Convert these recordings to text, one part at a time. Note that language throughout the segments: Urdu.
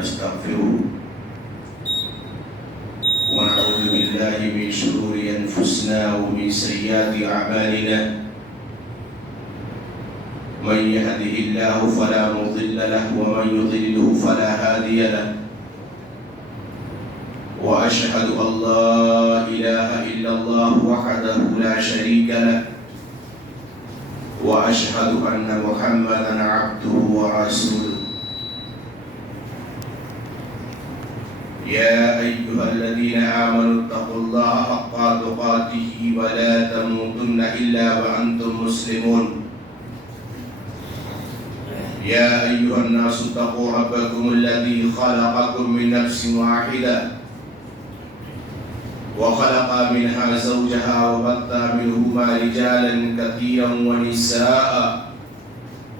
ونستغفره ونعوذ بالله من شرور أنفسنا ومن سيئات أعمالنا من يهده الله فلا مضل له ومن يضلله فلا هادي له وأشهد أن لا إله إلا الله وحده لا شريك له وأشهد أن محمدا عبده ورسوله يا أيها الذين آمنوا اتقوا الله حق تقاته ولا تموتن إلا وأنتم مسلمون يا أيها الناس اتقوا ربكم الذي خلقكم من نفس واحدة وخلق منها زوجها وبث منهما رجالا كثيرا ونساء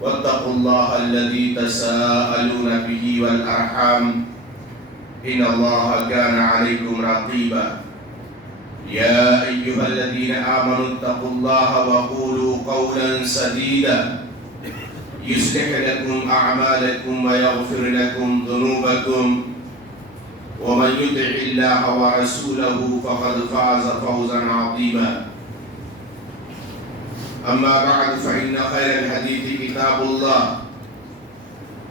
واتقوا الله الذي تساءلون به والأرحام إن الله كان عليكم رقيبا يا أيها الذين آمنوا اتقوا الله وقولوا قولا سديدا يصلح لكم أعمالكم ويغفر لكم ذنوبكم ومن يطع الله ورسوله فقد فاز فوزا عظيما أما بعد فإن خير الحديث كتاب الله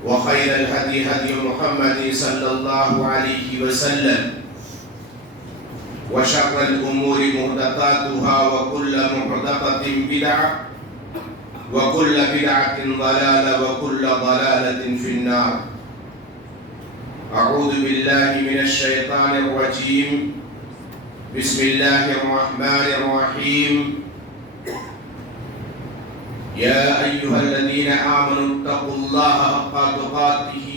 وخير الهدي هدي محمد صلى الله عليه وسلم وشر الأمور محدثاتها وكل محدثة بدعة وكل بدعة ضلالة وكل ضلالة في النار أعوذ بالله من الشيطان الرجيم بسم الله الرحمن الرحيم يا أيها الذين آمنوا اتقوا الله حق تقاته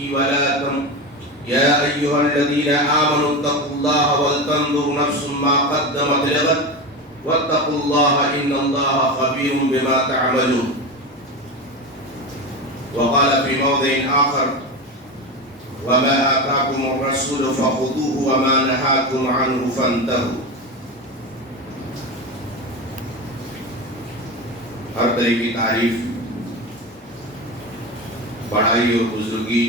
يا أيها الذين آمنوا اتقوا الله ولتنظر نفس ما قدمت لغد واتقوا الله إن الله خبير بما تعملون وقال في موضع آخر وما آتاكم الرسول فخذوه وما نهاكم عنه فانتهوا ہر طرح کی تعریف بڑائی اور بزرگی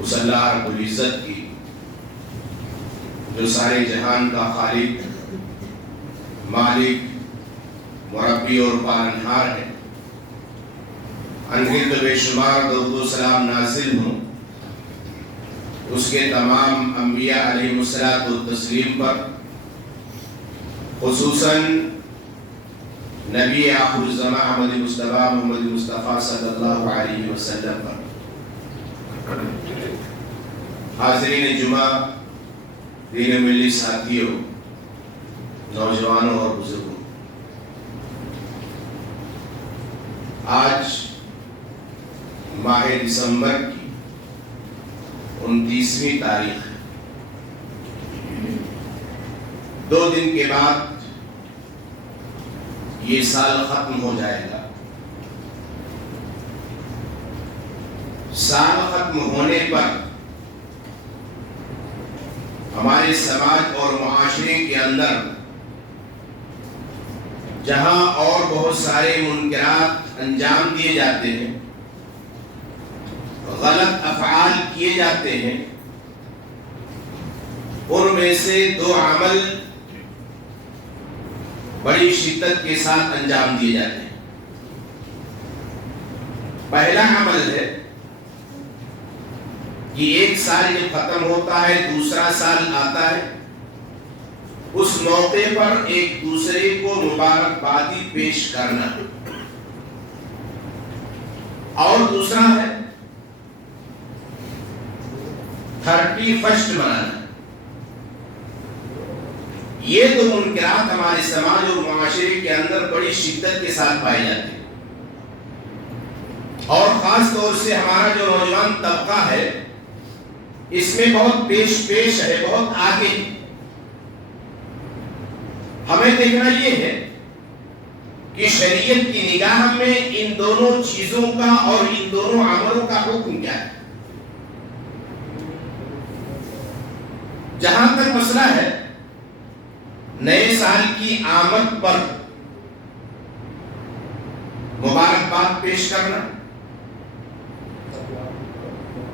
اس اللہ رب العزت کی جو سارے جہان کا خالق مالک مربی اور پالنہار ہے انگیت بے شمار درود و سلام نازل ہوں اس کے تمام انبیاء علیہ الصلوۃ والتسلیم پر خصوصاً نبی آخر الزمان احمد محمد مصطفیٰ صلی اللہ علیہ وسلم پر حاضرین جمعہ دین ملی ساتھیوں نوجوانوں اور بزرگوں آج ماہ دسمبر کی 29ویں تاریخ ہے 2 دن کے بعد یہ سال ختم ہو جائے گا سال ختم ہونے پر ہمارے سماج اور معاشرے کے اندر جہاں اور بہت سارے منکرات انجام دیے جاتے ہیں غلط افعال کیے جاتے ہیں ان میں سے 2 عمل بڑی شدت کے ساتھ انجام دیے جاتے ہیں پہلا عمل ہے کہ ایک سال جب ختم ہوتا ہے دوسرا سال آتا ہے اس موقع پر ایک دوسرے کو مبارکبادی پیش کرنا اور دوسرا ہے 31st منانا یہ 2 منکرات ہمارے سماج اور معاشرے کے اندر بڑی شدت کے ساتھ پائے جاتے ہیں اور خاص طور سے ہمارا جو نوجوان طبقہ ہے اس میں بہت پیش ہے بہت آگے ہے ہمیں دیکھنا یہ ہے کہ شریعت کی نگاہ میں ان دونوں چیزوں کا اور ان دونوں عملوں کا حکم کیا ہے جہاں تک مسئلہ ہے نئے سال کی آمد پر مبارکباد پیش کرنا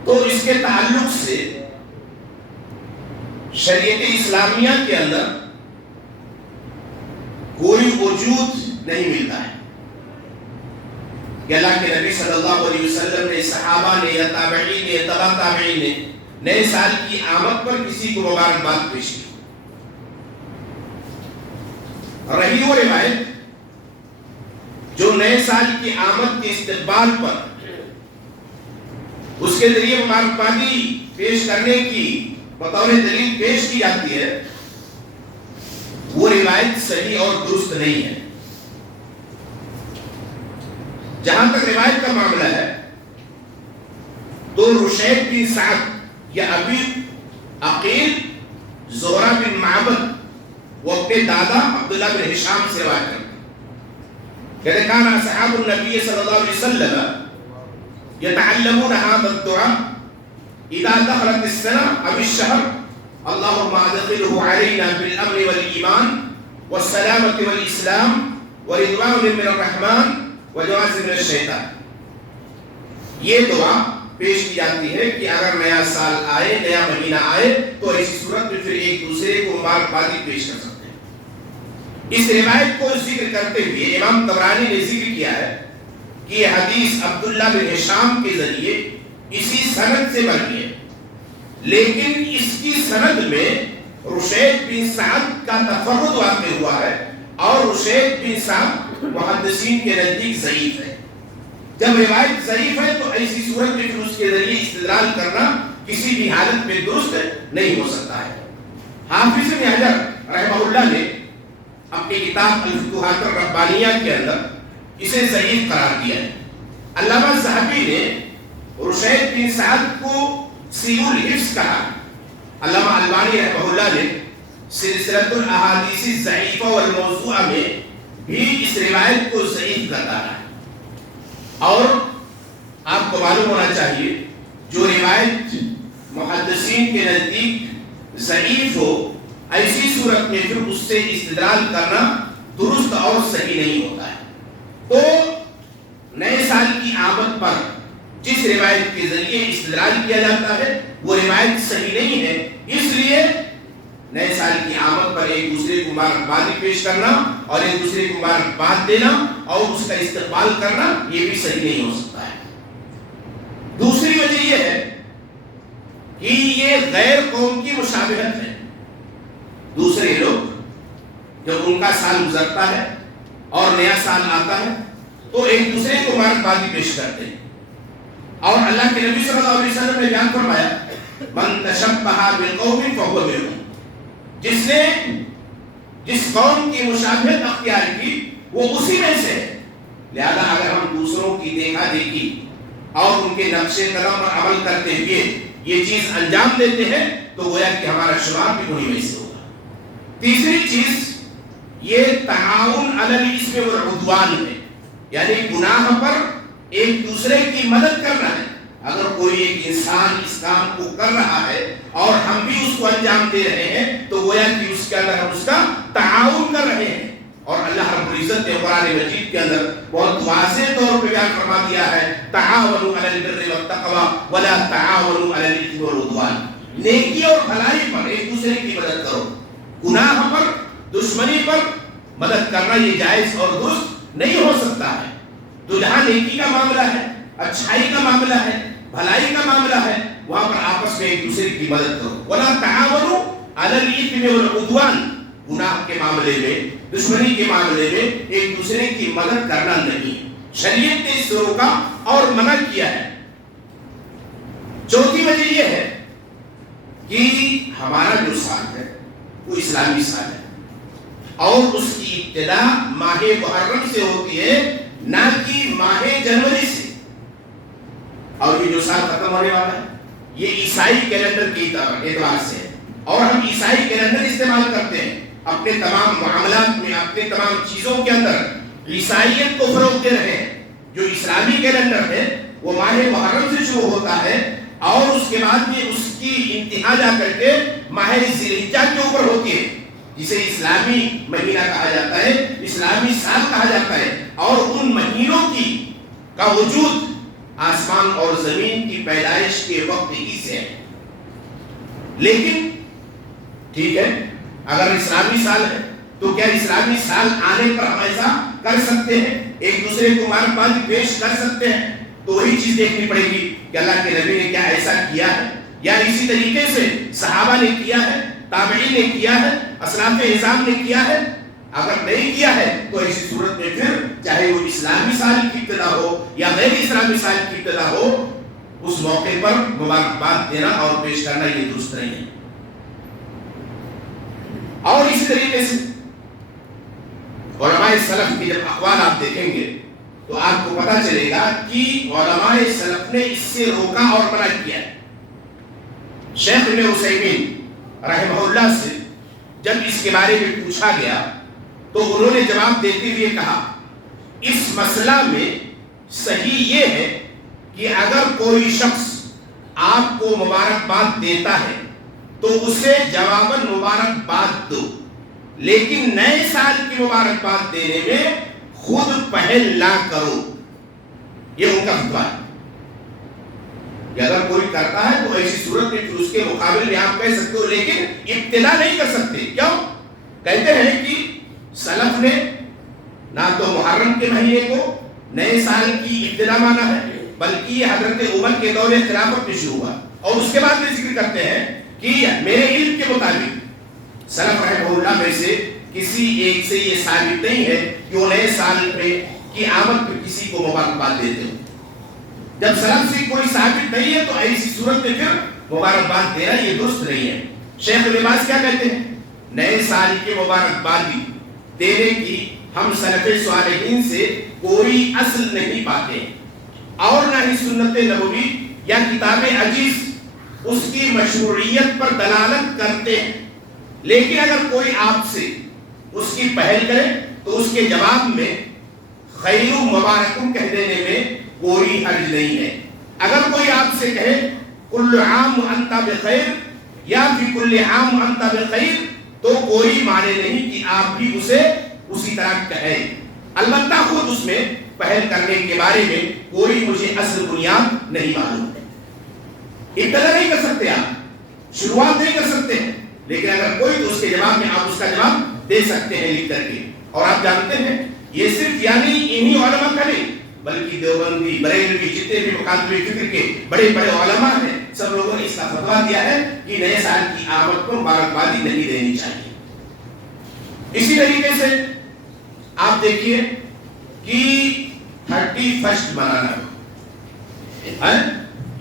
تو اس کے تعلق سے شریعت اسلامیہ کے اندر کوئی وجود نہیں ملتا ہے کہ اللہ کے نبی صلی اللہ علیہ وسلم نے، صحابہ نے یا تابعین نے یا تبع تابعین نے نئے سال کی آمد پر کسی کو مبارکباد پیش کی. رہی وہ روایت جو نئے سال کی آمد کے استقبال پر اس کے ذریعے مبارکبادی پیش کرنے کی بطور دلیل پیش کی جاتی ہے، وہ روایت صحیح اور درست نہیں ہے. جہاں تک روایت کا معاملہ ہے تو رشید بن سعد یا ابی عقیل زہرہ بن معبد وہ اپنے دادا عبداللہ بن ہشام سے روایت کرتے ہیں، کہتے کان اصحاب النبی صلی اللہ علیہ وسلم يتعلمون هذا الدعاء اذا دخلت السنه او الشهر اللهم ادخله علينا بالامن والايمان والسلامه والاسلام ورضوان من الرحمن وجواز من الشیطان. یہ دعا پیش کی جاتی ہے کہ اگر نیا سال آئے، نیا مہینہ آئے تو ایسی صورت میں پھر ایک دوسرے کو مبارکبادی پیش کر سکتے ہیں. اس روایت کو ذکر کرتے ہوئے امام طبرانی نے ذکر کیا ہے کہ یہ حدیث عبداللہ بن ہشام کے ذریعے اسی سند سے بنی ہے، لیکن اس کی سند میں رشید بن سعد کا تفرد واقع ہوا ہے اور رشید بن سعد محدثین کے نزدیک ضعیف ہے. جب روایت ضعیف ہے تو ایسی صورت میں پھر اس کے ذریعے استدلال کرنا کسی بھی حالت میں درست نہیں ہو سکتا ہے. حافظ ابن حجر رحمہ اللہ نے اپنی کتاب الفتوحات الربانیہ کے اندر اسے ضعیف قرار دیا ہے. علامہ ذہبی نے رشید بن سعد کو سیء الحفظ کہا. علامہ البانی رحمہ اللہ نے سلسلۃ الاحادیث الضعیفہ والموضوعہ میں بھی اس روایت کو ضعیف بتایا ہے. اور آپ کو معلوم ہونا چاہیے جو روایت محدثین کے نزدیک ضعیف ہو ایسی صورت میں پھر اس سے استدلال کرنا درست اور صحیح نہیں ہوتا ہے. تو نئے سال کی آمد پر جس روایت کے ذریعے استدلال کیا جاتا ہے وہ روایت صحیح نہیں ہے، اس لیے نئے سال کی آمد پر ایک دوسرے کو مبارکبادی پیش کرنا اور ایک دوسرے کو مبارکباد دینا اور اس کا استقبال کرنا یہ بھی صحیح نہیں ہو سکتا ہے. دوسری وجہ یہ ہے کہ یہ غیر قوم کی مشابہت ہے. دوسرے لوگ جب ان کا سال گزرتا ہے اور نیا سال آتا ہے تو ایک دوسرے کو مبارکبادی پیش کرتے ہیں، اور اللہ کے نبی صلی اللہ علیہ وسلم نے بیان فرمایا من تشبہ بالقوم فهو منهم، جس نے جس قوم کی مشابہت اختیار کی وہ اسی میں سے ہے. لہذا اگر ہم دوسروں کی دیکھا دیکھی اور ان کے نقش قدم پر عمل کرتے ہوئے یہ چیز انجام دیتے ہیں تو گویا کہ ہمارا شمار بھی انہی میں سے ہوگا. تیسری چیز یہ تعاون علی الاسم والعدوان ہے، یعنی گناہ پر ایک دوسرے کی مدد کرنا ہے. اگر کوئی ایک انسان اس کام کو کر رہا ہے اور ہم بھی اس کو انجام دے رہے ہیں تو گویا کہ اس کے اندر ہم اس کا تعاون کر رہے ہیں. اور اللہ رب العزت نے قرآن مجید کے اندر بہت واضح طور پہ بیان فرما دیا ہے تعاونوا علی البر والتقوی ولا تعاونوا علی الاثم والعدوان. نیکی اور بھلائی پر ایک دوسرے کی مدد کرو، گناہ پر دشمنی پر مدد کرنا یہ جائز اور درست نہیں ہو سکتا ہے. تو جہاں نیکی کا معاملہ ہے، اچھائی کا معاملہ ہے، بھلائی کا معاملہ ہے، وہاں پر آپس میں ایک دوسرے کی مدد کرو. وَلَا تَعَاوَنُوا عَلَى الْإِثْمِ وَالْعُدْوَانِ، گناہ کے معاملے میں، دشمنی کے معاملے میں ایک دوسرے کی مدد کرنا نہیں. شریعت نے اس سے روکا اور منع کیا ہے. چوتھی وجہ یہ ہے کہ ہمارا جو سال ہے وہ اسلامی سال ہے اور اس کی ابتدا ماہ محرم سے ہوتی ہے نہ کہ ماہ جنوری سے. اور یہ جو سال ختم ہونے والا ہے یہ عیسائی کیلنڈر کے اعتبار سے ہے اور ہم عیسائی کیلنڈر استعمال کرتے ہیں اپنے تمام معاملات میں، اپنے تمام چیزوں کے اندر عیسائیت کو فروغ دے رہے ہیں. جو اسلامی کیلنڈر ہے وہ ماہ محرم سے شروع ہوتا ہے اور اس کے بعد میں اس کی انتہا جا کر کے ماہ ذی الحجہ کے اوپر ہوتی ہے، جسے اسلامی مہینہ کہا جاتا ہے، اسلامی سال کہا جاتا ہے. اور ان مہینوں کی کا وجود آسمان اور زمین کی پیدائش کے وقت ہی سے ہے. لیکن ٹھیک ہے، اگر اسلامی سال ہے تو کیا اسلامی سال آنے پر ہم ایسا کر سکتے ہیں، ایک دوسرے کو مبارکبادی پیش کر سکتے ہیں؟ تو وہی چیز دیکھنی پڑے گی کہ اللہ کے نبی نے کیا ایسا کیا ہے، یا اسی طریقے سے صحابہ نے کیا ہے، تابعین نے کیا ہے، اسلاف اعظام نے کیا ہے. اگر نہیں کیا ہے تو ایسی صورت میں پھر چاہے وہ اسلامی سال کی ابتدا ہو یا غیر اسلامی سال کی ابتدا ہو، اس موقع پر مبارکباد دینا اور پیش کرنا یہ درست نہیں ہے. اور اسی طریقے سے علماء سلف کی جب اقوال آپ دیکھیں گے تو آپ کو پتا چلے گا کہ علماء سلف نے اس سے روکا اور منع کیا ہے. شیخ ابن عثیمین رحمہ اللہ سے جب اس کے بارے میں پوچھا گیا تو انہوں نے جواب دیتے ہوئے کہا اس مسئلہ میں صحیح یہ ہے کہ اگر کوئی شخص آپ کو مبارکباد دیتا ہے تو اسے جواباً مبارکباد دو، لیکن نئے سال کی مبارکباد دینے میں خود پہل نہ کرو. یہ ان کا فتویٰ ہے کہ اگر کوئی کرتا ہے تو ایسی صورت میں اس کے مقابل میں آپ کہہ سکتے ہو، لیکن ابتدا نہیں کر سکتے. کیوں؟ کہتے ہیں کہ سلف نے نہ تو محرم کے مہینے کو نئے سال کی ابتدا مانا ہے، بلکہ یہ حضرت عمر کے دور خلافت میں شروع ہوا. اور اس کے بعد میں ذکر کرتے ہیں کہ میرے علم کے مطابق سلف رحمہ اللہ میں سے کسی ایک سے یہ ثابت نہیں ہے کہ وہ نئے سال پہ کی آمد پہ کسی کو مبارکباد دیتے ہو. جب سلف سے کوئی ثابت نہیں ہے تو ایسی صورت میں پھر مبارکباد دینا یہ درست نہیں ہے. شیخ ابن باز کیا کہتے ہیں؟ نئے سال کی مبارکبادی دینے کی ہم سلف صالحین سے کوئی اصل نہیں پاتے اور نہ ہی سنت نبوی یا کتاب عزیز اس کی مشروعیت پر دلالت کرتے ہیں. لیکن اگر کوئی آپ سے اس کی پہل کرے تو اس کے جواب میں خیر و مبارکم کہہ دینے میں کوئی حرج نہیں ہے. اگر کوئی آپ سے کہے کل عام انت بخیر یا فی کل عام انت بخیر تو کوئی معنی نہیں کہ آپ بھی اسے اسی طرح کہیں. البتہ خود اس میں پہل کرنے کے بارے میں کوئی مجھے اصل بنیاد نہیں معلوم ہے. ابتدا نہیں کر سکتے، آپ شروعات نہیں کر سکتے ہیں، لیکن اگر کوئی تو اس کے جواب میں آپ اس کا جواب دے سکتے ہیں لکھ کر کے. اور آپ جانتے ہیں یہ صرف یعنی انہی علماء کا نہیں بلکہ دیوبندی، بریلوی، جتنے بھی مکاتبے فکر کے بڑے بڑے علماء ہیں سب لوگوں نے اس کا فتویٰ دیا ہے کہ نئے سال کی آمد کو مبارکبادی نہیں دینی چاہیے. اسی طریقے سے آپ دیکھیے کہ 31 منانا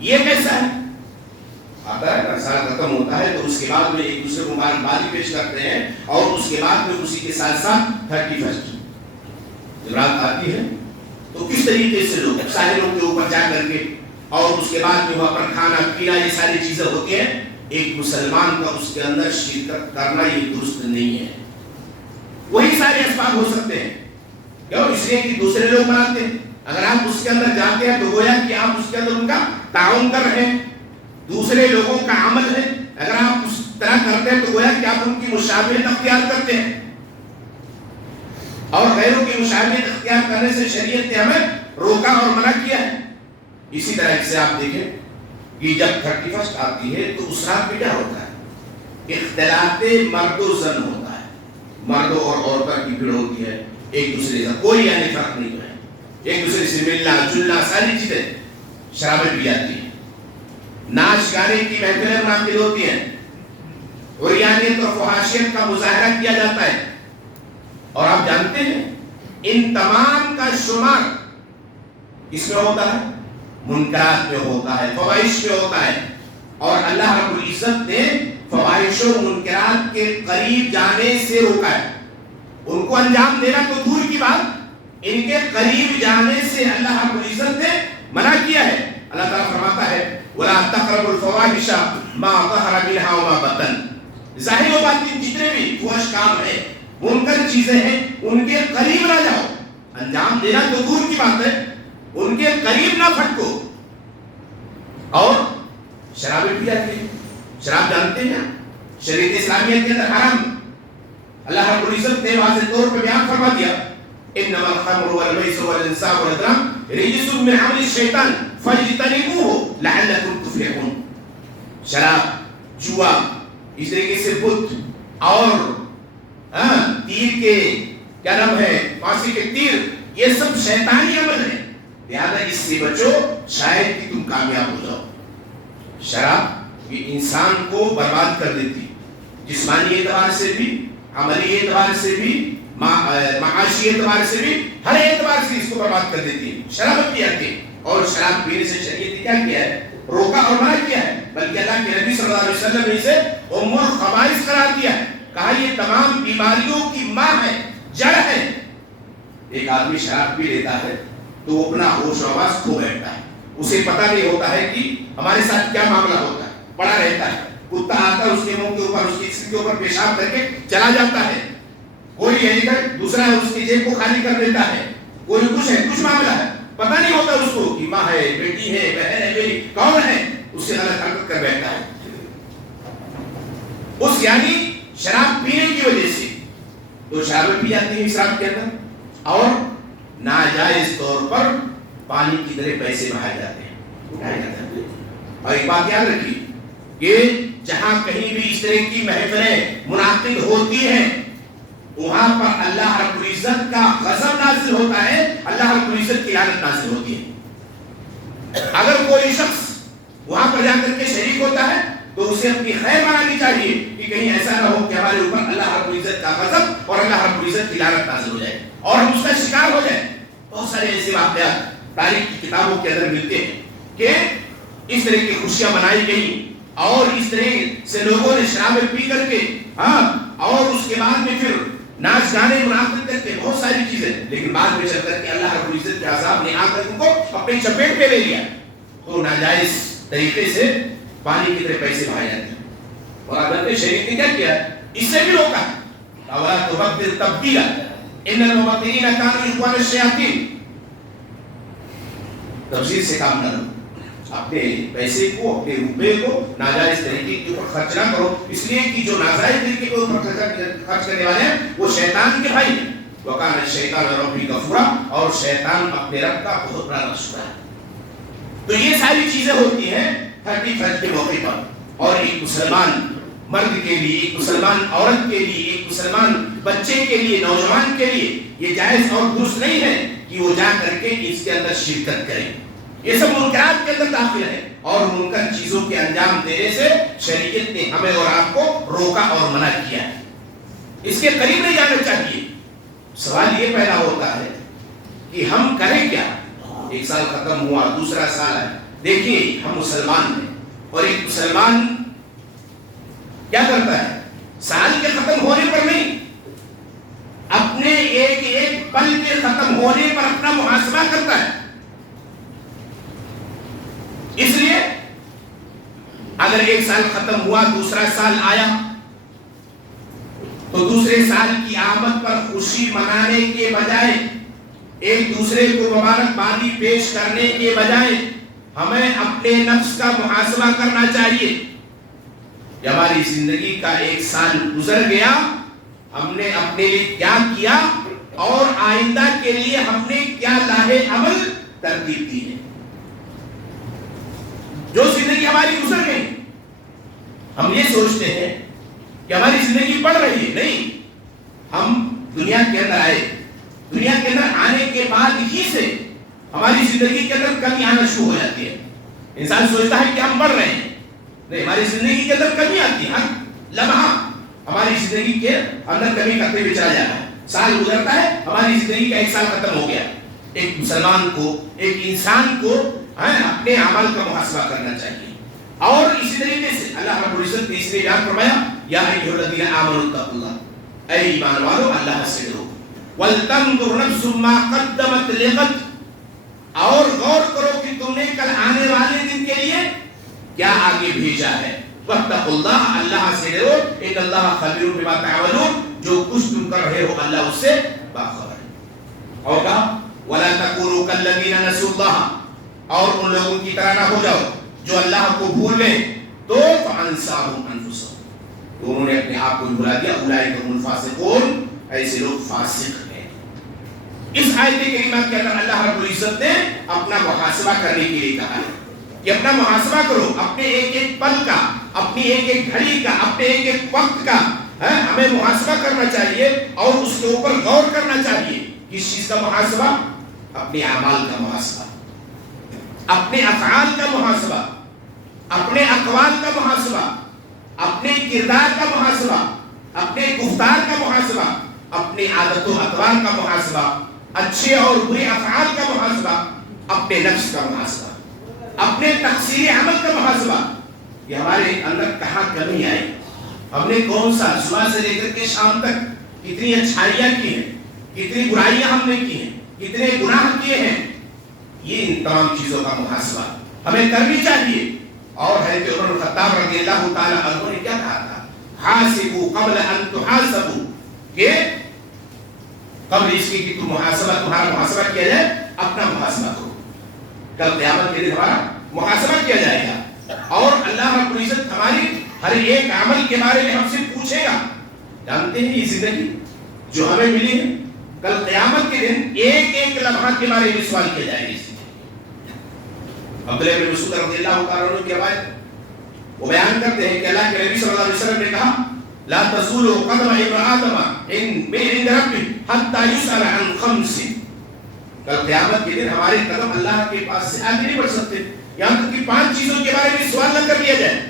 یہ کیسا ہے؟ آتا ہے نا سال ختم ہوتا ہے تو اس کے بعد میں ایک دوسرے کو مبارکبادی پیش کرتے ہیں اور اس کے بعد میں اسی کے ساتھ ساتھ 31 جب رات آتی ہے تو کس طریقے سے لوگ ساحلوں کے اوپر جا کر کے اور اس کے بعد میں وہاں پر کھانا پینا یہ ساری چیزیں ہوتی ہیں. ایک مسلمان کا اس کے اندر شرکت کرنا یہ درست نہیں ہے. وہی سارے اسباب ہو سکتے ہیں کیوں؟ اس لیے کہ دوسرے لوگ مناتے ہیں. اگر آپ اس کے اندر جاتے ہیں تو گویا کہ آپ اس کے اندر ان کا تعاون کر رہے ہیں، دوسرے لوگوں کا عمل ہے. اگر آپ اس طرح کرتے ہیں تو گویا کہ آپ ان کی مشابہت اختیار کرتے ہیں اور غیروں کی مشابہت اختیار کرنے سے شریعت نے ہمیں روکا اور منع کیا ہے. اسی طرح سے آپ دیکھیں کہ جب 31 آتی ہے تو اس رات میں کیا ہوتا ہے؟ اختلاط مرد و زن ہوتا ہے. مردوں اور عورتوں کی بھیڑ ہوتی ہے، ایک دوسرے کا کوئی یعنی فرق نہیں ہے، ایک دوسرے سے ملنا جلنا ساری چیزیں. شرابیں پی جاتی ہیں، ناچ گانے کی محفلیں منعقد ہوتی ہیں، عریانیت اور فحاشیت کا مظاہرہ کیا جاتا ہے. اور آپ جانتے ہیں ان تمام کا شمار کس میں ہوتا ہے؟ منکرات میں ہوتا ہے، فواحش میں ہوتا ہے. اور اللہ رب العزت نے فواحش و منکرات کے قریب جانے سے روکا ہے. ان کو انجام دینا تو دور کی بات، ان کے قریب جانے سے اللہ رب العزت نے منع کیا ہے. اللہ تعالیٰ فرماتا ہے وَلَا تَقْرَبُوا الْفَوَاحِشَ مَا ظَهَرَ مِنْهَا وَمَا بَطَنَ. ظاہر و باطن جتنے بھی فحش کام ہیں، منکر چیزیں ہیں، ان کے قریب نہ جاؤ. انجام دینا تو دور کی بات ہے، ان کے قریب نہ پھٹکو. اور شرابیں پی جاتی ہیں. شراب جانتے ہیں شریعت اسلامیہ کے اندر حرام. اللہ رب العزت نے واضح طور پر بیان فرما دیا انما الخمر والمیسر والانصاب والازلام رجس من عمل الشیطان فاجتنبوه لعلکم تفلحون. شراب، جوا، اس طریقے سے بت اور تیر کے کیا نام ہے، پھانسی کے تیر، یہ سب شیطانی عمل ہے. لہذا اس سے بچو، شاید کہ تم کامیاب ہو جاؤ. شراب یہ انسان کو برباد کر دیتی، جسمانی اعتبار سے بھی، عملی اعتبار سے بھی، معاشی اعتبار سے بھی، ہر اعتبار سے اس کو برباد کر دیتی ہے. شراب کیا کہ اور شراب پینے سے شریعت نے کیا کیا ہے؟ روکا اور منع کیا ہے. بلکہ اللہ کے نبی صلی اللہ علیہ وسلم نے اسے ام الخبائث قرار دیا ہے. کہا یہ تمام بیماریوں کی ماں ہے، جڑ ہے. ایک آدمی شراب پی لیتا ہے تو وہ اپنا ہوش و حواس کھو بیٹھتا ہے، اسے پتہ نہیں ہوتا ہے کہ ہمارے ساتھ کیا معاملہ ہوتا ہے. پڑا رہتا ہے، کتا آتا ہے اس کے منہ کے اوپر، اس کی جسم کے اوپر پیشاب کر کے چلا جاتا ہے. کوئی یہی کر دوسرا ہے اس کی جیب کو خالی کر دیتا ہے. کوئی کچھ ہے، کچھ معاملہ ہے، پتہ نہیں ہوتا اس کو کہ ماں ہے، بیٹی ہے، بہن ہے، میری کون ہے، اس سے غلط حرکت کر بیٹھتا ہے. اس یعنی شراب پینے کی وجہ سے تو شراب پی جاتی ہے شراب کے اندر، اور ناجائز طور پر پانی کی طرح پیسے بہائے جاتے ہیں، اٹھائے جاتے ہیں. اور ایک بات یاد رکھیے کہ جہاں کہیں بھی اس طرح کی محفلیں منعقد ہوتی ہیں وہاں پر اللہ رب العزت کا غضب نازل ہوتا ہے، اللہ رب العزت کی لعنت نازل ہوتی ہے. اگر کوئی شخص وہاں پر جا کر کے شریک ہوتا ہے تو اسے اپنی خیر منانی چاہیے کہ کہیں ایسا نہ ہو کہ ہمارے اوپر اللہ رب العزت کا غضب اور اللہ رب العزت کی لعنت نازل ہو جائے اور ہم اس کا شکار ہو جائیں. بہت سارے ایسے واقعات تاریخ کی کتابوں کے اندر ملتے ہیں کہ اس طرح کی خوشیاں منائی گئی اور اس طرح سے لوگوں نے شرابیں پی کر کے اور اس کے بعد میں پھر ناچ گانے منعقد کر کے بہت ساری چیزیں، لیکن بعد میں چل کر کے اللہ رب العزت کے عذاب نے آ کر ان کو اپنی چپیٹ میں لے لیا. تو ناجائز طریقے سے پانی کی طرح پیسے بہائے جاتے ہیں. اور عدالت شریعت نے کیا کیا ہے؟ اس سے بھی روکا ہے. اولا تبدل تبدیلا ان المبطلین کانوا اخوان الشیاطین. تفسیر سے کام نہ لو، اپنے پیسے کو، اپنے روپے کو ناجائز طریقے کے اوپر خرچ نہ کرو، اس لیے کہ جو ناجائز طریقے کے اوپر خرچ کرنے والے ہیں وہ شیطان کے بھائی ہیں. وَكَانَ الشَّيْطَانُ رَبِّهِ غَفُورًا، اور شیطان اپنے رب کا بہت بڑا ناشکرا ہے. تو یہ ساری چیزیں ہوتی ہیں 31 کے موقع پر. اور ایک مسلمان مرد کے لیے، ایک مسلمان عورت کے لیے، ایک مسلمان بچے کے لیے، نوجوان کے لیے یہ جائز اور درست نہیں ہے کہ وہ جا کر کے اس کے اندر شرکت کرے. یہ سب منکرات کے اندر داخل ہے اور منکر چیزوں کے انجام دینے سے شریعت نے ہمیں اور آپ کو روکا اور منع کیا ہے. اس کے قریب نہیں جانا چاہیے. سوال یہ پیدا ہوتا ہے کہ ہم کریں کیا؟ ایک سال ختم ہوا، دوسرا سال ہے. دیکھیے ہم مسلمان ہیں اور ایک مسلمان کیا کرتا ہے؟ سال کے ختم ہونے پر نہیں، اپنے ایک ایک پل کے ختم ہونے پر اپنا محاسبہ کرتا ہے. اس لیے اگر ایک سال ختم ہوا، دوسرا سال آیا تو دوسرے سال کی آمد پر خوشی منانے کے بجائے، ایک دوسرے کو مبارکبادی پیش کرنے کے بجائے ہمیں اپنے نفس کا محاسبہ کرنا چاہیے کہ ہماری زندگی کا ایک سال گزر گیا، ہم نے اپنے لیے کیا کیا اور آئندہ کے لیے ہم نے کیا لاہے عمل ترتیب دی ہے. جو زندگی ہماری گزر گئی ہم یہ سوچتے ہیں کہ ہماری زندگی بڑھ رہی ہے. نہیں، ہم دنیا کے اندر آئے، دنیا کے اندر آنے کے بعد ہی سے ہماری زندگی کے اندر کمی آنا شروع ہو جاتی ہے. انسان سوچتا ہے کہ ہم بڑھ رہے ہیں، نہیں، ہماری زندگی کے اندر کمی آتی ہے. ہر لمحہ ہماری زندگی کے اندر کمی کرتے ہوئے چلا جاتا ہے. سال گزرتا ہے، ہماری زندگی کا ایک سال ختم ہو گیا. ایک مسلمان کو، ایک انسان کو اپنے اعمال کا محاسبہ کرنا چاہیے. اور اسی طریقے سے اللہ رب العزت نے اس لیے بیان فرمایا یا ایھا الذین آمنوا اتقوا اللہ، اے ایمان والو اللہ سے ڈرو. وَلْتَنْظُرْ نَفْسٌ مَا قَدَّمَتْ لِغَدٍ، اور غور کرو کہ تم نے کل آنے والے دن کے لیے کیا آگے بھیجا ہے. وَاتَّقُوا اللَّهَ، اللہ سے ڈرو. إِنَّ اللَّهَ خَبِيرٌ بِمَا تَعْمَلُونَ، جو کچھ تم کر رہے ہو اللہ اس سے باخبر ہے. اور کہا وَلَا تَكُونُوا كَالَّذِينَ نَسُوا اللَّهَ، اور ان لوگوں کی طرح نہ ہو جاؤ جو اللہ کو بھول لیں تو فَأَنْسَاهُمْ أَنفُسَهُمْ، انہوں نے اپنے آپ کو بھلا دیا. أُولَٰئِكَ هُمُ الْفَاسِقُونَ، ایسے لوگ فاسق ہیں. اس آیت کریمہ کے اندر اللہ رب العزت نے اپنا محاسبہ کرنے کے لیے کہا ہے کہ اپنا محاسبہ کرو، اپنے ایک ایک پل کا، اپنی ایک ایک گھڑی کا، اپنے ایک ایک وقت کا ہمیں محاسبہ کرنا چاہیے اور اس کے اوپر غور کرنا چاہیے۔ کس چیز کا محاسبہ؟ اپنے اعمال کا محاسبہ، اپنے افعال کا محاسبہ، اپنے اقوال کا محاسبہ، اپنے کردار کا محاسبہ، اپنے گفتار کا محاسبہ، اپنے عادت و اقوال کا محاسبہ، اچھے اور برے افعال کا محاسبہ، اپنے نفس کا محاسبہ، اپنے تقصیر عمل کا محاسبہ، یہ ہمارے اندر کہاں کمی آئی، ہم نے کون سا صبح سے لے کر کے شام تک کتنی اچھائیاں کی ہیں، کتنی برائیاں ہم نے کی ہیں، کتنے گناہ کیے ہیں، یہ ان تمام چیزوں کا محاسبہ ہمیں کرنی چاہیے۔ اور ہے کہ عمر بن خطاب رضی اللہ تعالی عنہ نے کیا کہا تھا؟ حاسبوا قبل ان تحاسبوا، کہ قبل اس کی کہ تمہارا محاسبہ کیا جائے، اپنا محاسبہ کرو، کل قیامت کے دن ہمارا محاسبہ کیا جائے گا اور اللہ رب العزت ہماری ہر ایک عمل کے بارے میں ہم سے پوچھے گا۔ جانتے ہیں یہ زندگی جو ہمیں ملی ہے، کل قیامت کے دن ایک ایک لمحہ کے بارے میں سوال کیا جائے گا۔ عبداللہ بن مسعود رضی اللہ تعالیٰ عنہ کی روایت وہ بیان کرتے ہیں کہ اللہ کے نبی صلی اللہ علیہ وسلم نے کہا لا تزول قدم ابن آدم من عند ربه حتى يسأل عن خمس، کل قیامت کے دن ہمارے قدم اللہ کے پاس سے آگے نہیں بڑھ سکتے یہاں تک کہ 5 چیزوں کے بارے میں سوال نہ کر لیا جائے۔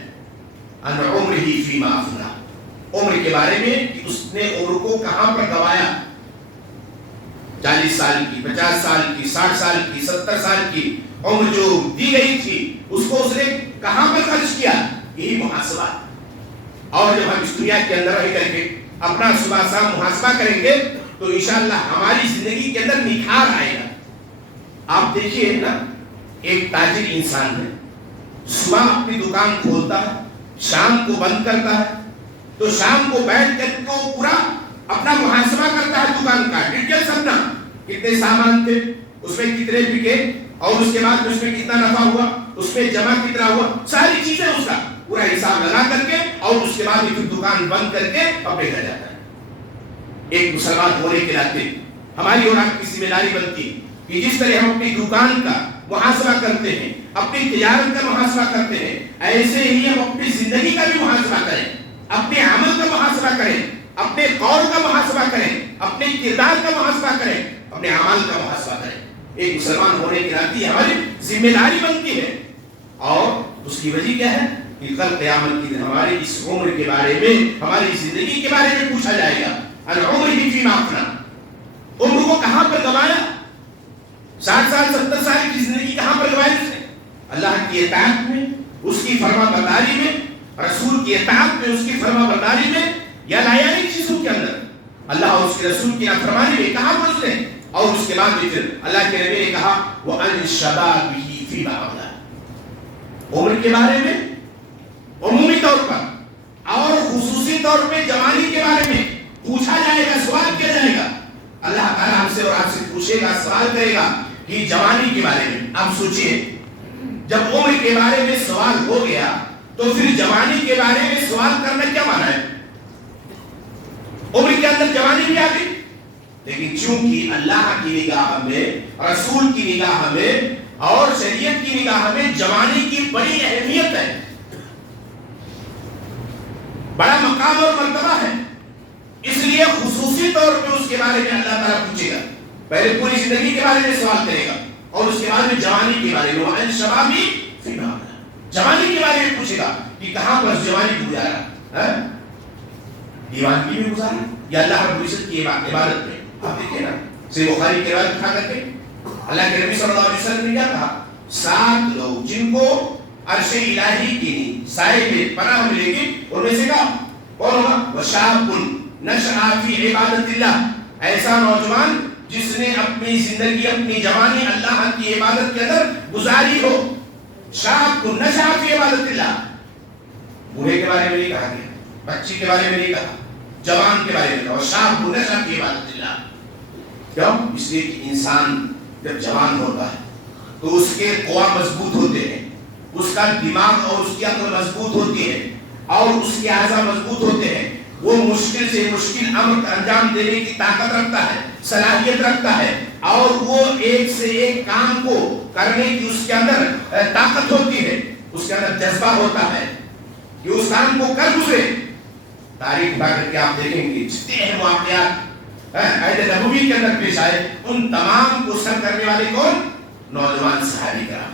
ان عمره فيما افنى، عمر کے بارے میں کہ اس نے عمر کو کہاں پر گوایا، 40 سال کی، 50 سال کی، 60 سال کی، 70 سال کی عمر جو دی گئی تھی اس کو اس نے کہاں پر خرچ کیا، یہی محاسبہ۔ اور جب ہم اس دنیا کے اندر رہ کر کے اپنا صبح شام محاسبہ کریں گے تو انشاءاللہ ہماری زندگی کے اندر نکھار آئے گا۔ آپ دیکھیے نا، ایک تاجر انسان ہے، صبح اپنی دکان کھولتا ہے، شام کو بند کرتا ہے، تو شام کو بیٹھ کر کے وہ پورا اپنا محاسبہ کرتا ہے دکان کا، ڈیٹیلز اپنا، کتنے سامان تھے، اس میں کتنے بکے، اور اس کے بعد اس میں کتنا نفع ہوا، اس میں جمع کتنا ہوا، ساری چیزیں اس کا پورا حساب لگا کر کے اور اس کے بعد پھر دکان بند کر کے اپنے گھر جاتا ہے۔ ایک مسلمان ہونے کے ناطے ہماری اور آپ کی ذمہ داری بنتی ہے کہ جس طرح ہم اپنی دکان کا محاسبہ کرتے ہیں، اپنی تجارت کا محاسبہ کرتے ہیں، ایسے ہی ہم اپنی زندگی کا بھی محاسبہ کریں، اپنے عمل کا محاسبہ کریں، اپنے قول کا محاسبہ کریں، اپنے کردار کا محاسبہ کریں، اپنے اعمال کا محاسبہ کریں۔ ایک مسلمان ہونے کے ناطے ہماری ذمہ داری بنتی ہے، اور اس کی وجہ کیا ہے کہ کل قیامت کے دن ہماری اس عمر کے بارے میں، ہماری زندگی کے بارے میں پوچھا جائے گا۔ العمر فيما افنى، عمر کو کہاں پر گوایا، 60 سال 70 سال کی زندگی کہاں پر گوائی اس نے؟ اللہ کی اطاعت میں، اس کی فرما برداری میں، رسول کی اطاعت میں، اس کی فرما برداری میں، یا نایابی چیزوں کے اندر اللہ اور اس کے رسول کی نافرمانی میں کہاں پر اس نے؟ اور اس کے بعد پھر اللہ کے نبی نے کہا وَأَنِ الشَّبَابِ فِيمَا أَبْلَى، عمر کے بارے میں عمومی طور پر اور خصوصی طور پہ جوانی کے بارے میں پوچھا جائے گا، سوال کیا جائے گا۔ اللہ تعالیٰ ہم سے اور آپ سے پوچھے گا، سوال کرے گا کہ جوانی کے بارے میں۔ آپ سوچئے جب عمر کے بارے میں سوال ہو گیا تو پھر جوانی کے بارے میں سوال کرنا کیا مانا ہے؟ عمر کے اندر جوانی بھی آ گئی، لیکن چونکہ اللہ کی نگاہ میں، رسول کی نگاہ میں اور شریعت کی نگاہ میں جوانی کی بڑی اہمیت ہے، بڑا مقام اور مرتبہ ہے، اس لیے خصوصی طور پہ اس کے بارے میں اللہ تعالیٰ پوچھے گا۔ پہلے پوری زندگی کے بارے میں سوال کرے گا اور اس کے بعد میں جوانی کے بارے میں، وَأَنِ الشَّبَابِ فِيمَا أَبْلَى، جوانی کے بارے میں پوچھے گا کہ کہاں پر جوانی گزارا، دیوانگی میں گزارا یا اللہ رب العزت کی عبادت میں۔ آپ دیکھیں نا، صحیح بخاری کی روایت اٹھا کر کے اللہ کے نبی صلی اللہ علیہ وسلم نے کیا کہا، 7 لوگ جن کو عرش الہی کی سائے میں پناہ ملے گی، ان میں سے کون ہوگا؟ وَشَابٌ نَشَأَ فِي عِبَادَةِ اللَّهِ، ایسا نوجوان جس نے اپنی زندگی، اپنی جوانی اللہ کی عبادت کے اندر گزاری ہو۔ شاب نشأ فی عبادت اللہ، بوڑھے کے بارے میں نہیں کہا گیا، بچی کے بارے میں نہیں کہا، جوان کے بارے میں کہا، شاب نشأ فی عبادت اللہ۔ کیوں؟ اس لیے کہ انسان جب جوان ہوتا ہے تو اس کے قوا مضبوط ہوتے ہیں، اس کا دماغ اور اس کی عقل مضبوط ہوتی ہے اور اس کے اعضاء مضبوط ہوتے ہیں، وہ مشکل سے مشکل امر انجام دینے کی طاقت رکھتا ہے، صلاحیت رکھتا ہے، اور وہ ایک سے ایک کام کو کرنے کی اس کے اندر طاقت ہوتی ہے، اس کے اندر جذبہ ہوتا ہے کہ اس کام کو کر گزرے۔ تاریخ اٹھا کر کے آپ دیکھیں گے جتنے اہم واقعات عہد نبوی کے اندر پیش آئے، ان تمام کو سر کرنے والے کون؟ نوجوان صحابہ کرام۔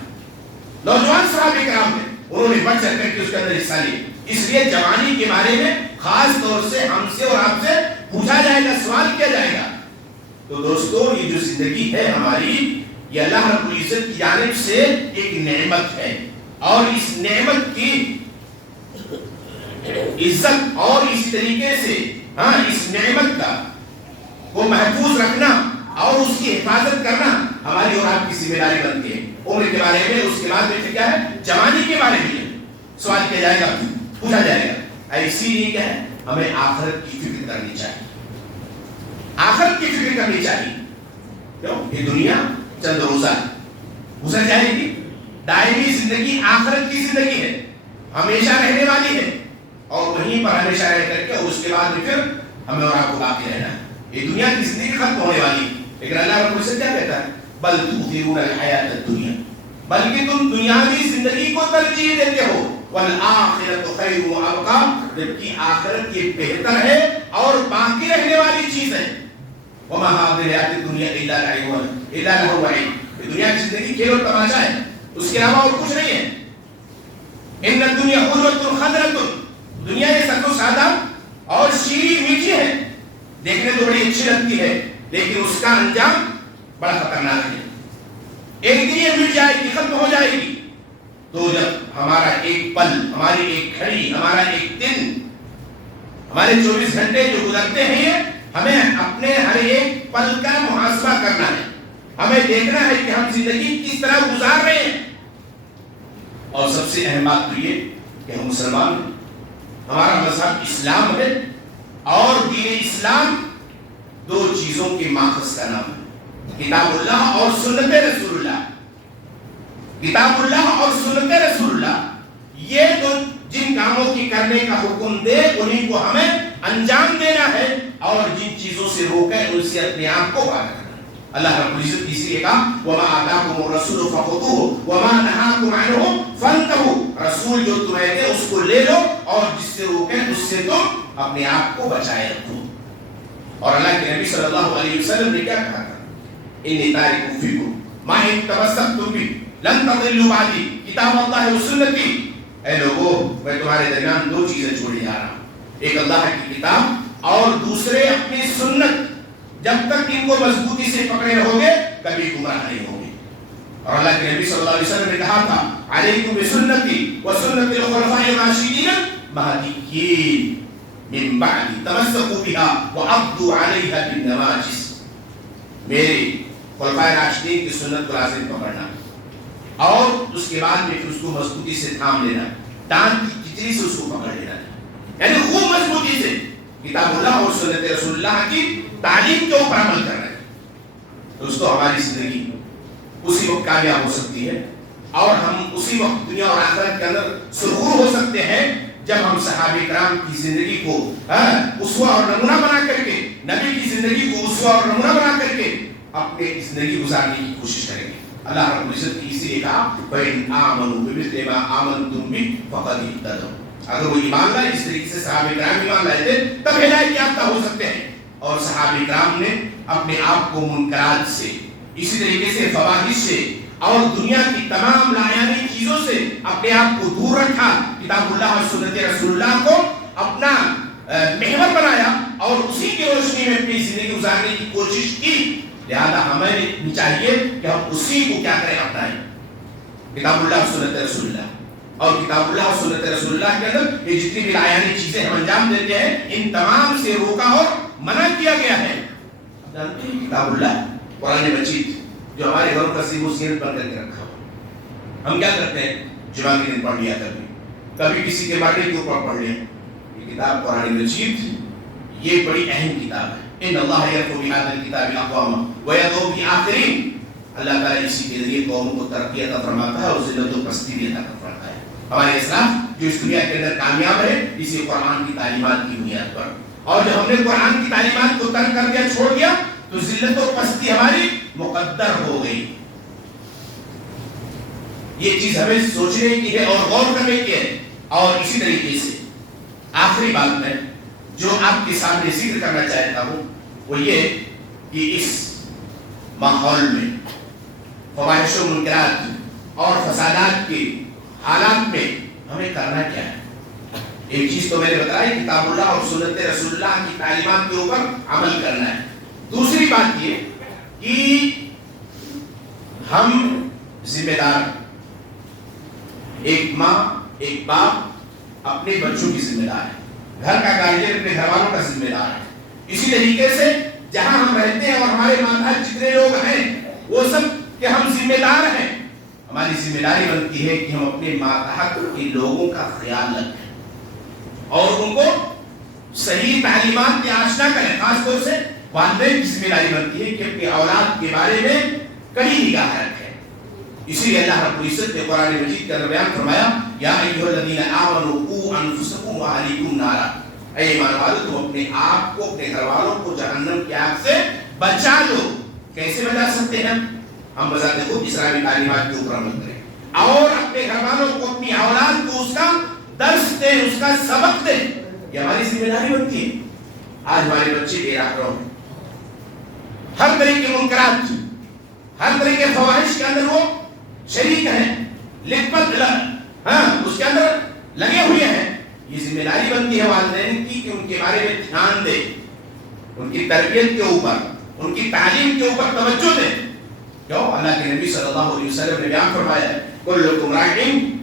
نوجوان صحابہ کرام نے انہوں نے بڑھ چڑھ کر کے اس کے اندر حصہ لیا۔ اس لیے جوانی کے بارے میں خاص طور سے ہم سے اور آپ سے پوچھا جائے گا، سوال کیا جائے گا۔ تو دوستو، یہ جو زندگی ہے ہماری، یہ اللہ رب العزت کی جانب سے ایک نعمت ہے، اور اس نعمت کی عزت اور اس طریقے سے اس نعمت کا وہ محفوظ رکھنا اور اس کی حفاظت کرنا ہماری اور آپ کی ذمہ داری بنتی ہے۔ عمر کے بارے میں، اس کے بعد میں کیا ہے، جوانی کے بارے میں سوال کیا جائے گا، پوچھا جائے گا۔ ایسی لیے کیا ہے، ہمیں آخرت کی فکر کرنی چاہیے، آخرت کی فکر کرنی چاہیے۔ کیوں؟ یہ دنیا چند روزہ گزر جائے گی، دائمی زندگی آخرت کی زندگی ہے، ہمیشہ رہنے والی ہے، اور وہیں پر ہمیشہ رہ کر کے اس کے بعد پھر ہمیں اور آپ کو باقی رہنا ہے۔ یہ دنیا کی زندگی ختم ہونے والی، لیکن اللہ رب العزت کیا کہتا ہے، بل تؤثرون الحیات الدنیا، بلکہ تم دنیاوی زندگی کو ترجیح دیتے ہو، والآخرۃ خیر وابقی، جبکہ آخرت یہ بہتر ہے اور باقی رہنے والی چیز ہے۔ وما هذه الحیات الدنیا الا لهو ولعب، یہ دنیا کی زندگی کھیل اور تماشا ہے، اس کے علاوہ اور کچھ نہیں ہے۔ ان الدنیا حلوۃ خضرۃ، دنیا یہ سچ و سادہ اور شیریں میٹھی ہے، دیکھنے تو بڑی اچھی لگتی ہے، لیکن اس کا انجام بڑا خطرناک ہے۔ ایک دن یہ مٹ جائے گی، ختم ہو جائے گی، تو جب ہمارا ایک پل، ہماری ایک گھڑی، ہمارا ایک دن، ہمارے 24 گھنٹے جو گزرتے ہیں، یہ ہمیں اپنے ہر ایک پل کا محاسبہ کرنا ہے، ہمیں دیکھنا ہے کہ ہم زندگی کس طرح گزار رہے ہیں۔ اور سب سے اہم بات تو یہ کہ ہم مسلمان ہیں، ہمارا مذہب اسلام ہے، اور دین اسلام دو چیزوں کے ماخذ کا نام ہے، کتاب اللہ اور سنت رسول اللہ۔ کتاب اللہ اور سنت رسول اللہ، یہ تو جن کاموں کی کرنے کا حکم دے انہیں کو ہمیں انجام دینا ہے، اور جن چیزوں سے روکے ان سے اپنے آپ کو باہر کرنا ہے۔ اللہ رب العزت اسی لیے کہا وَمَا آتَاكُمُ الرَّسُولُ فَخُذُوهُ وَمَا نَهَاكُمْ عَنْهُ فَانْتَهُوا، رسول جو تمہیں دے اس کو لے لو، اور جس سے روکے اس سے تم اپنے آپ کو بچائے رکھو۔ اور اللہ کے نبی صلی اللہ علیہ وسلم نے کیا کہا تھا، إِنِّي تَارِكٌ فِيكُمْ مَا إِن تَمَسَّكْتُم بِهِ لَن تَضِلُّوا بَعْدِي کتاب اللہ و سنتی۔ اے لوگو، میں تمہارے درمیان دو چیزیں چھوڑے جا رہا ہوں، ایک اللہ کی کتاب اور دوسرے اپنی سنت۔ جب تک ان کو مضبوطی سے پکڑے رہو گے کبھی گمراہ نہیں ہوگے۔ اور اللہ کے نبی صلی اللہ علیہ وسلم نے کہا تھا علیکم بسنتی وسنت الخلفاء الراشدین المہدیین من بعدی تمسکوا بها وعضوا علیها بالنواجذ، میرے خلفاء راشدین کی سنت کو لازم پکڑنا، اور اس کے بعد میں اس کو مضبوطی سے تھام لینا، ٹانگ کی کچری سے اس کو پکڑ لینا، یعنی خوب مضبوطی سے کتاب اللہ اور سنت رسول اللہ کی تعلیم کے اوپر عمل کر رہے ہیں۔ دوستو، ہماری زندگی اسی وقت کامیاب ہو سکتی ہے، اور ہم اسی وقت دنیا اور آخرت کے اندر سرور ہو سکتے ہیں جب ہم صحابہ کرام کی زندگی کو اسوہ اور نمونہ بنا کر کے، نبی کی زندگی کو اسوہ اور نمونہ بنا کر کے اپنے زندگی گزارنے کی کوشش کریں گے۔ اللہ رب العزت کی اسی لیے کہا فَإِنْ آمَنُوا بِمِثْلِ مَا آمَنْتُمْ بِهِ فَقَدِ اهْتَدَوْا، اگر وہ ایمان لائے اس طریقے سے صحابہ کرام ایمان لائے تھے تب ہدایت یافتہ ہو سکتے ہیں۔ اور صحابہ کرام نے اپنے آپ کو منکرات سے، اسی طریقے سے فواحش سے اور دنیا کی تمام لایانی چیزوں سے اپنے آپ کو دور رکھا، کتاب اللہ اور سنت رسول اللہ کو اپنا محور بنایا، اور اسی کی روشنی میں اپنی زندگی گزارنے کی کوشش کی۔ لہذا ہمیں چاہیے کہ ہم اسی کو کیا کریں، اپنائیں، کتاب اللہ اور سنت رسول اللہ۔ اور کتاب اللہ اور سنت رسول اللہ کے اندر یہ جتنی بھی لایانی چیزیں ہم انجام دیتے ہیں، ان تمام سے روکا اور منع کیا گیا ہے۔ جانتے ہیں کتاب اللہ قرآن مجید جو ہمارے گھروں کا سیب و سیرت بن کر کے رکھا ہوا، ہم کیا کرتے ہیں، جمعہ کے دن پڑھ لیا کبھی کسی کے مرنے کے اوپر پڑھ لیں۔ یہ کتاب قرآن مجید یہ بڑی اہم کتاب ہے۔ ان اللہ یرفع بہذا الکتاب اقواما ویذر بآخرین، اللہ تعالیٰ اسی کے ذریعے قوموں کو ترقی عطا فرماتا ہے اور ذلت و پستی بھی عطا فرماتا ہے۔ ہمارے اسلام جو اس دنیا کے اندر کامیاب ہے اسی قرآن کی تعلیمات کی بنیاد پر، اور جب ہم نے قرآن کی تعلیمات کو ترک کر دیا، چھوڑ دیا، تو ذلت و پستی ہماری مقدر ہو گئی. یہ چیز ہمیں سوچنے کی ہے اور غور کرنے کی ہے. اور اسی طریقے سے آخری بات میں جو آپ کے سامنے ذکر کرنا چاہتا ہوں وہ یہ کہ اس ماحول میں فواحش و منکرات اور فسادات کے حالات میں ہمیں کرنا کیا ہے. ایک چیز تو میں نے بتایا کتاب اللہ اور سنت رسول اللہ کی تعلیمات کے اوپر عمل کرنا ہے. دوسری بات یہ کہ ہم ذمہ دار، ایک ماں ایک باپ اپنے بچوں کی ذمہ دار ہے، گھر کا گارجین اپنے گھر والوں کا ذمہ دار ہے. اسی طریقے سے جہاں ہم رہتے ہیں اور ہمارے ماتحت جتنے لوگ ہیں وہ سب کہ ہم ذمہ دار ہیں. ہماری ذمہ داری بنتی ہے کہ ہم اپنے ماتحت کے لوگوں کا خیال رکھیں اور ان کو صحیح تعلیمات کی آشنا کریں. خاص طور سے والدین کی ذمہ داری بنتی ہے کہ اپنی اولاد کے بارے میں کڑی نگاہ رکھیں. اسی لیے اللہ رب العزت نے قرآن مجید کے اندر بیان فرمایا یا ایھا الذین آمنوا قوا انفسکم واہلیکم نارا، اے ایمان والو تم اپنے آپ کو اپنے گھر والوں کو جہنم کی آگ سے بچا لو. کیسے بچا سکتے ہیں؟ ہم بذات خود اسلامی تعلیمات کے اوپر عمل کریں اور اپنے گھر والوں کو اپنی اولاد کو اس کا درس دیں، اس کا سبق دیں. یہ ہماری ذمہ داری بنتی ہے. آج ہمارے بچے بے راہ رو ہیں، ہر طرح کے منکرات، ہر طرح کے فواحش کے اندر وہ شریک ہیں، اس کے اندر لگے ہوئے ہیں. یہ ذمہ داری بنتی ہے والدین کی کہ ان کے بارے میں دھیان دیں، ان کی تربیت کے اوپر، ان کی تعلیم کے اوپر توجہ دیں. کیوں؟ اللہ کے نبی صلی اللہ علیہ وسلم نے بیان فرمایا ہے کلکم راع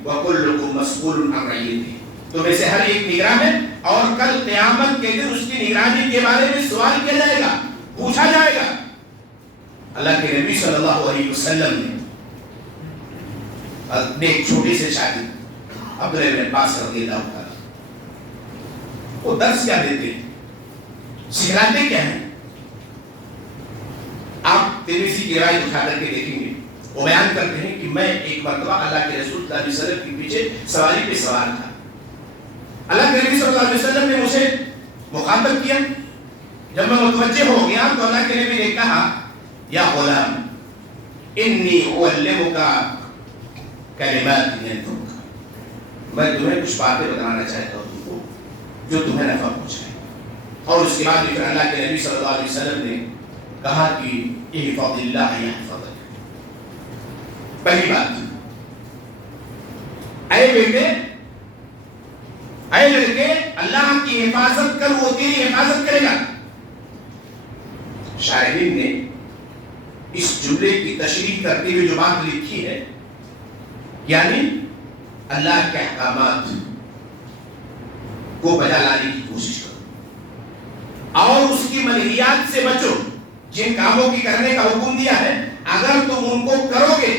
وکلکم مسئول عن رعیتہ، تمہیں سے ہر ایک نگراں ہے اور کل قیامت کے دن اس کی نگرانی کے بارے میں سوال کیا جائے گا، پوچھا جائے گا. اللہ کے نبی صلی اللہ علیہ وسلم نے اپنے ایک چھوٹی سے شادی عبداللہ بن عباس رضی اللہ عنہ وہ درس کیا دیتے ہیں، سکھلاتے کیا ہیں؟ آپ ترمذی کی روایت اٹھا کر کے دیکھیں گے. وہ بیان کرتے ہیں کہ میں ایک مرتبہ اللہ کے رسول صلی اللہ علیہ وسلم کے پیچھے سواری پہ سوار تھا. اللہ کے نبی صلی اللہ علیہ وسلم نے مجھے مخاطب کیا. جب میں متوجہ ہو گیا تو اللہ کے نبی نے کہا یا غلام انی اعلمک کلمات ینفعک، میں تمہیں کچھ باتیں بتانا چاہتا ہوں تم کو جو تمہیں نفع پہنچائے. اور اس کے بعد پھر اللہ کے نبی صلی اللہ علیہ وسلم نے کہا کہ احفظ اللہ یحفظک. پہلی بات، اے بیٹے اے لڑکے اللہ کی حفاظت کر، وہ تیری حفاظت کرے گا. شاعرین نے اس جملے کی تشریح کرتے ہوئے جو بات لکھی ہے یعنی اللہ کے احکامات کو بجا لانے کی کوشش کرو اور اس کی منہیات سے بچو. جن کاموں کی کرنے کا حکم دیا ہے اگر تم ان کو کرو گے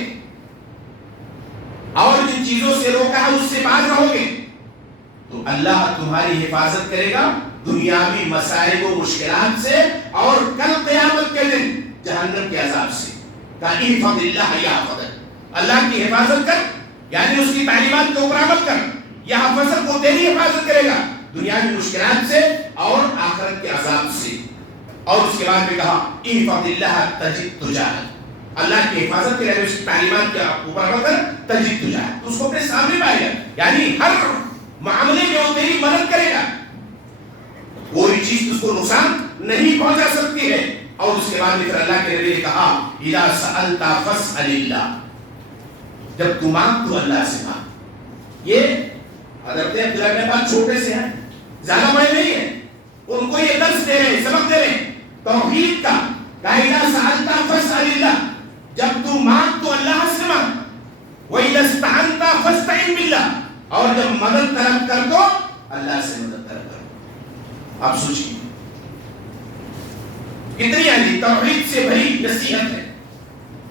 اور جن چیزوں سے روکا ہے اس سے باز رہو گے تو اللہ تمہاری حفاظت کرے گا دنیاوی مسائل و مشکلات سے اور کل قیامت کے دن جہنم کے عذاب سے. احفظ اللہ یحفظک، اللہ کی حفاظت کر یعنی اس کی تعلیمات کے اوپر عمل کر. یہ حفاظت وہ تیری حفاظت کرے گا دنیاوی مشکلات سے اور آخرت کے عذاب سے. اور اس کے بعد بھی کہا احفظ اللہ تجد تجاہک، اللہ کی حفاظت کے لیے اس کی تعلیمات کے اوپر عمل کر تجد تجاہک، اس کو اپنے سامنے پائے گا یعنی ہر معاملے میں وہ تیری مدد کرے گا، کوئی چیز اس کو نقصان نہیں پہنچا سکتی ہے. اور اس کے بعد پھر اللہ کے نبی نے کہا اذا سألت فاسأل اللہ، جب تم مانگ تو اللہ سے مانگ. یہ حضرت عبداللہ بن عباس چھوٹے سے ہیں، زیادہ بڑے نہیں ہیں، ان کو یہ درس دے رہے ہیں، سبق دے رہے ہیں توحید کا. اذا سألت فاسأل اللہ، جب تم مانگ تو اللہ سے مانگ. وَإِذَا اسْتَعَنْتَ فَاسْتَعِنْ بِاللَّهِ، اور جب مدد طلب کر تو اللہ سے مدد طلب کرو. آپ سوچیے کتنی یعنی توحید سے بھری نصیحت ہے.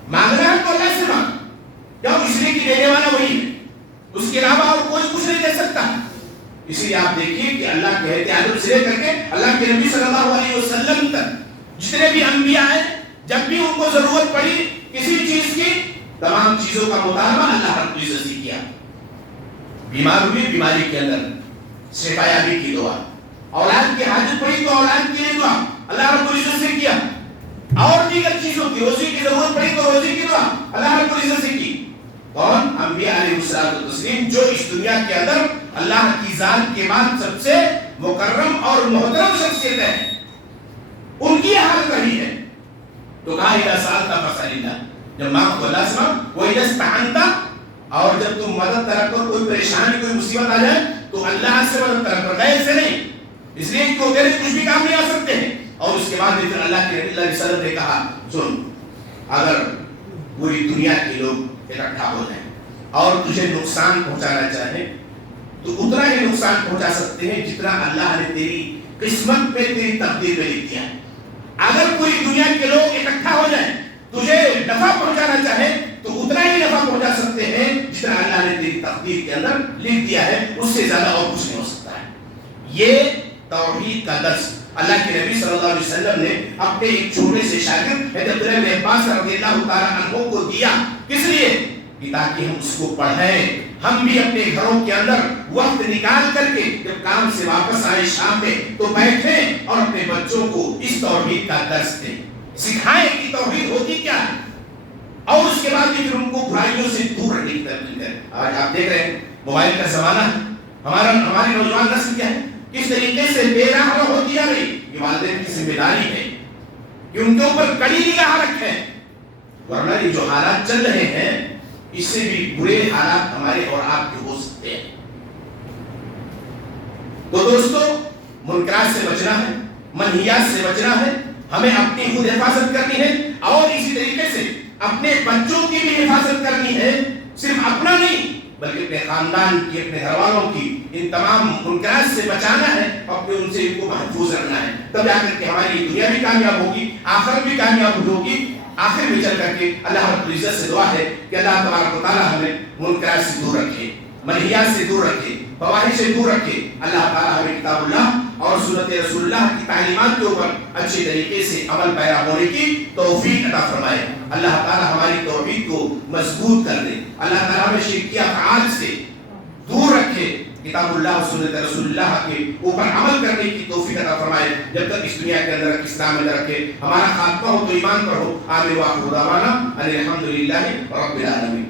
مانگنا ہے تو اللہ سے مانگ، کیوں؟ اس لیے کہ دینے والا وہی ہے، اس کے علاوہ اور کوئی کچھ نہیں دے سکتا. اسی لیے آپ دیکھیے کہ اللہ کہتے ہیں آدم سے لے کر کے اللہ کے نبی صلی اللہ علیہ وسلم تک جتنے بھی انبیاء ہیں جب بھی ان کو ضرورت پڑی کسی چیز کی تمام چیزوں کا مطالبہ اللہ رب العزت سے کیا. بیمار ہوئی بیماری کے اندر شفا یابی کی دعا، اولاد کی حاجت پڑی تو اولاد کے لیے دعا اللہ رب العزت سے کیا. اور دیگر چیزوں کی، روزی کی ضرورت پڑی تو روزی کی دعا اللہ رب العزت سے کی. کون؟ انبیاء علیہ الصلوۃ والتسلیم، جو اس دنیا کے اندر اللہ کی ذات کے بعد سب سے مکرم اور محترم شخصیت ہے، ان کی حالت رہی ہے. تو کہا اذا سألت فاسأل اللہ، جب مانگو اللہ سے مانگ. وَإِذَا اسْتَعَنْتَ، اور جب تم مدد طلب کرو، کوئی پریشانی کوئی مصیبت آ جائے تو اللہ سے مدد طلب کرو، غیر سے نہیں. اس لیے کہ غیر کچھ بھی کام نہیں آ سکتے ہیں. اور اس کے بعد پھر اللہ کے نبی صلی اللہ علیہ وسلم نے کہا سن، اگر پوری دنیا کے لوگ اکٹھا ہو جائیں اور تجھے نقصان پہنچانا چاہیں تو اتنا ہی نقصان پہنچا سکتے ہیں جتنا اللہ نے تیری قسمت میں، تیری تقدیر میں لکھ دیا ہے. اگر پوری دنیا کے لوگ اکٹھا ہو جائیں تجھے نفع پہنچانا چاہے تو اتنا ہی نفع پہنچا سکتے ہیں جتنا اللہ نے تیری تقدیر کے اندر لکھ دیا ہے، اس سے زیادہ اور کچھ نہیں ہو سکتا ہے. یہ توحید کا درس اللہ کے نبی صلی اللہ علیہ وسلم نے اپنے ایک چھوٹے سے شاگرد عبداللہ بن عباس رضی اللہ تعالیٰ عنہ کو دیا. کس لیے؟ کہ تاکہ ہم اس کو پڑھیں، ہم بھی اپنے گھروں کے اندر وقت نکال کر کے جب کام سے واپس آئے شام میں تو بیٹھیں اور اپنے بچوں کو اس توحید کا درس دیں، سکھائیں کہ توحید ہوتی کیا ہے، اور اس کے بعد پھر ان کو برائیوں سے دور رہنے کی ترغیب کریں. آج آپ دیکھ رہے ہیں موبائل کا زمانہ ہے، ہماری نوجوان نسل کیا ہے، کس طریقے سے بے راہ ہوتی جا رہی. یہ والدین کی ذمہ داری ہے کہ ان کے اوپر کڑی نگاہ رکھیں، ورنہ یہ جو حالات چل رہے ہیں اس سے بھی برے حالات ہمارے اور آپ کے ہو سکتے ہیں. تو دوستو، منکرات سے بچنا ہے، منہیات سے بچنا ہے، ہمیں اپنی خود حفاظت کرنی ہے اور اسی طریقے سے اپنے بچوں کی بھی حفاظت کرنی ہے. صرف اپنا نہیں بلکہ اپنے خاندان کی، اپنے گھر والوں کی ان تمام منکرات سے بچانا ہے، اپنے ان سے ان کو محفوظ رکھنا ہے. تب جا کر کے ہماری دنیا بھی کامیاب ہوگی، آخرت بھی کامیاب ہوگی. آخر میں چل کر کے اللہ رب العزت سے دعا ہے کہ اللہ تبارک و تعالی ہمیں منکرات سے دور رکھے، منہیات سے دور رکھے، فواحش سے دور رکھے. اللہ تعالی ہمیں کتاب اللہ اور سنت رسول اللہ کی تعلیمات کے اوپر اچھی طریقے سے عمل پیرا ہونے کی توفیق عطا فرمائے. اللہ تعالی ہماری توحید کو مضبوط کر دے. اللہ تعالی ہمیں شرکیہ افعال سے دور رکھے، کتاب اللہ اور سنت رسول اللہ کے اوپر عمل کرنے کی توفیق عطا فرمائے. جب تک اس دنیا کے اندر اسلام میں رکھے، ہمارا خاتمہ ہو تو ایمان پر ہو. آمین. وآخر دعوانا ان الحمد للہ رب العالمین.